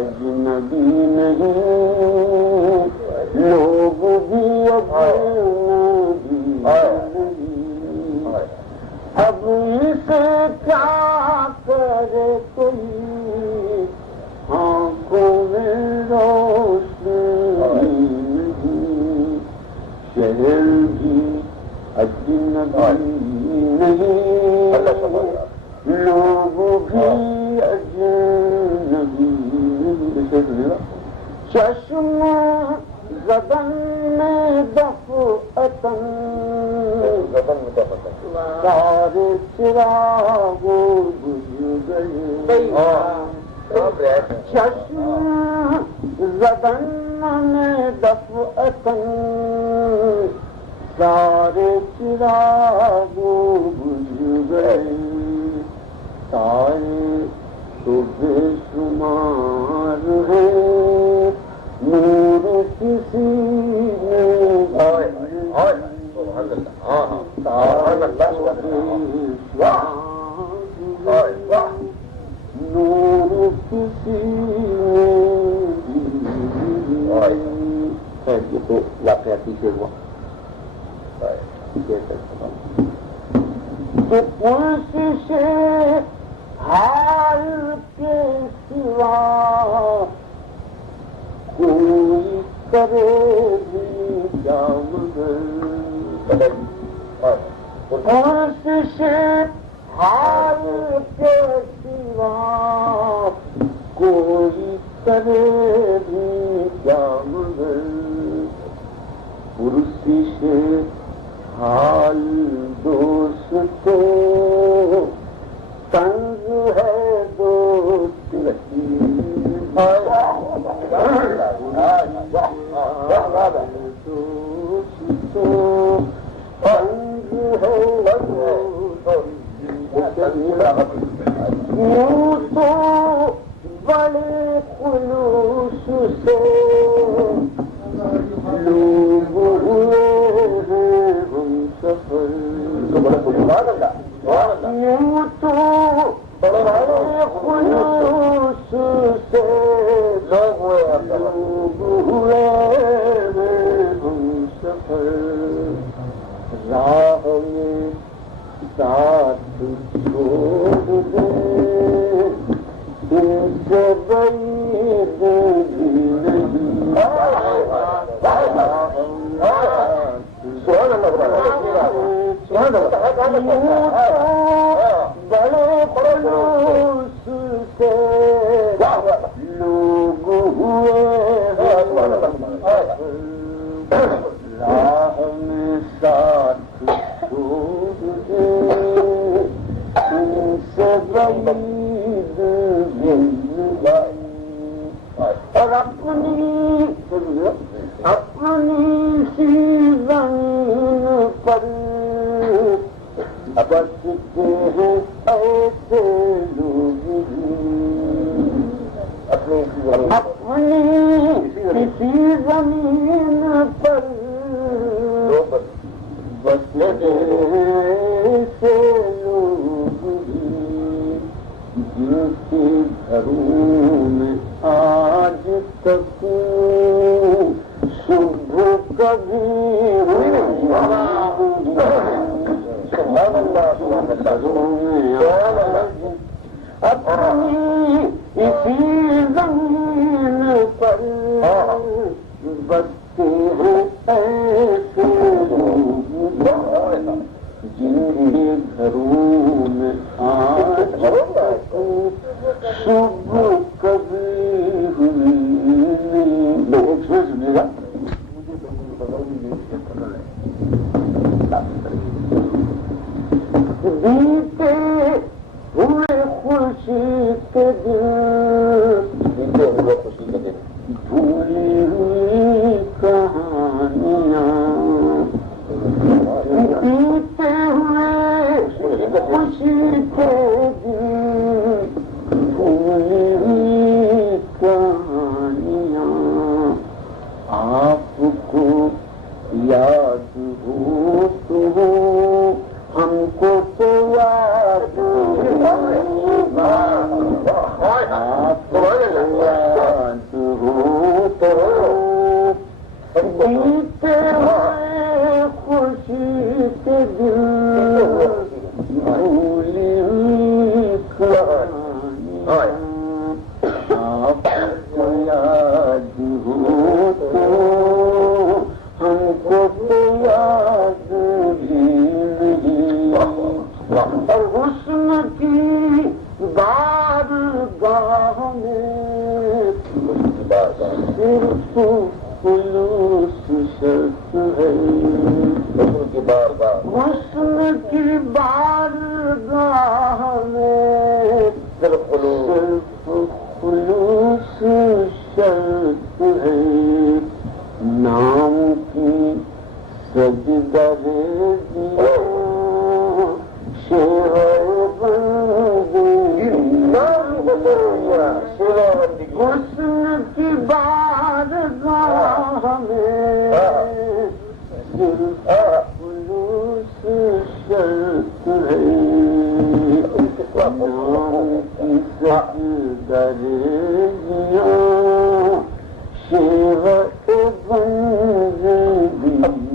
اجنبی نہیں، لوگ بھی اجنبی نہیں، اب اسے کیا کرے کوئی، آنکھوں میں روشنی نہیں، شہر بھی اجنبی نہیں، لوگ بھی اجنبی نہیں، چشم زدن میں دفعتاً سارے چراغ بجھ گئے، چشم زدن میں دفعتاً سارے چراغ بجھ گئے، تارے تو بے شمار ہیں، نور کسی نے نور کسی نے، یہ تو واقعہ پیچھے ہوا تو پرسش حال کے سوا کوئی کرے بھی کیا مگر، پرسش حال کے سوا کوئی کرے بھی کیا مگر، پرسش حال دوست کو تنگ ہے دوست کی، دوست کو تنگ ہے یوں تو بڑے خلوص سے لوگ ہوئے ہیں ہم سفر، یوں تو بڑے خلوص سے لوگ ہوئے ہیں ہم سفر، راہ میں ساتھ چھوڑ دیں ان سے بعید بھی نہیں، بڑے خلوص سے لوگ ہوئے راہ میں ساتھ چھوڑ دیں ان سے بعید بھی نہیں، اور اپنی سی زمین پر بستے ہیں ایسے لوگ اپنی کسی زمین پر بستے ہیں ایسے لوگ جن کے گھروں میں آج تک صبح کبھی اپنی اسی زمین پر بستے ہیں ایسے لوگ جن کے گھروں میں آج تک صبح کبھی ہوئی نہیں، ایک سے سنے گا بیتے یاد ہو تو ہم کو تو یاد بھی نہیں، اور حسن کی بارگاہ میں صرف خلوص شرط ہے، حسن کی بارگاہ میں صرف خلوص شرط ہے، نام کی سجدہ ریزیاں شیوہ بندگی، حسن کی بارگاہ میں صرف خلوص شرط ہے، نام کی سجدہ ریزیاں شیوہ بندگی